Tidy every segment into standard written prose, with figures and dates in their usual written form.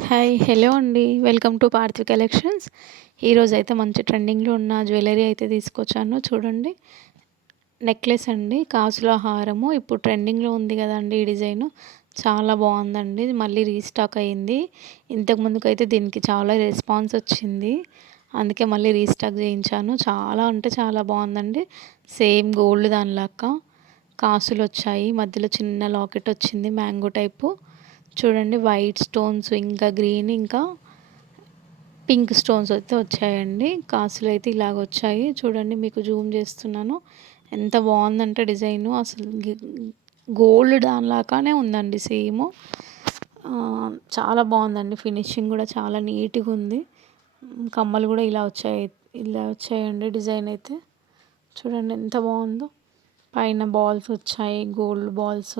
Hi! Hello అండి. Welcome to Parthiv collections. ఈరోజైతే మంచి ట్రెండింగ్‌లో ఉన్న జ్యువెలరీ అయితే తీసుకొచ్చాను. చూడండి. నెక్లెస్ అండి. కాసుల హారము. ఇప్పుడు ట్రెండింగ్‌లో ఉంది గదండీ ఈ డిజైను. చాలా బావుందండి. మళ్ళీ రీస్టాక్ అయింది. ఇంతకు ముందుకైతే దీనికి చాలా రెస్పాన్స్ వచ్చింది. అందుకే మళ్ళీ రీస్టాక్ చేయించాను. చాలా అంటే చాలా బావుందండి. సేమ్ గోల్డ్ దానిలాగా కాసులొచ్చాయి. మధ్యలో చిన్న లాకెట్ వచ్చింది మ్యాంగో టైపు. చూడండి వైట్ స్టోన్స్ ఇంకా గ్రీన్ ఇంకా పింక్ స్టోన్స్ అయితే వచ్చాయండి. కాసులైతే ఇలాగొచ్చాయి. చూడండి మీకు జూమ్ చేస్తున్నాను. ఎంత బావుందంటే డిజైను అసలు గోల్డ్ దానిలాగానే ఉందండి సేము. చాలా బావుందండి. ఫినిషింగ్ గూడా చాలా నీట్‌గుంది. కమ్మలు గూడా ఇలా వచ్చాయండి డిజైన్ అయితే. చూడండి ఎంత బావుందో. పైన బాల్స్ వచ్చాయి. Gold balls.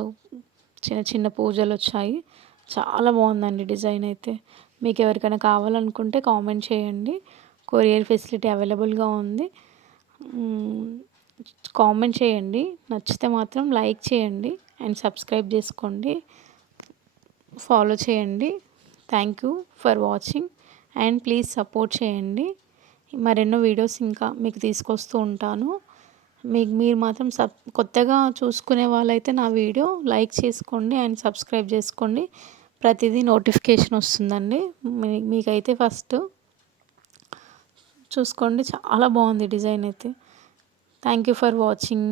చిన్న చిన్న పూజలొచ్చాయి. చాలా బావుందండి డిజైన్ అయితే. మీకెవరికైనా కావాలనుకుంటే కామెంట్ చేయండి. కొరియర్ ఫెసిలిటీ అవైలబుల్‌గా ఉంది. హ్మ్. కామెంట్ చేయండి. నచ్చితే మాత్రం లైక్ చేయండి అండ్ సబ్స్క్రైబ్ చేసుకోండి. ఫాలో చేయండి. Thank you for watching and please support చేయండి. మరెన్నో వీడియోస్ ఇంకా మీకు తీసుకొస్తూ ఉంటాను. మీరు మాత్రం కొత్తగా చూసుకునే వాళ్ళైతే నా వీడియో లైక్ చేసుకోండి అండ్ సబ్స్క్రైబ్ చేసుకోండి. ప్రతిదీ నోటిఫికేషన్ వస్తుందండి. మీకైతే ఫస్ట్ చూసుకోండి. చాలా బాగుంది డిజైన్ అయితే. Thank you for watching.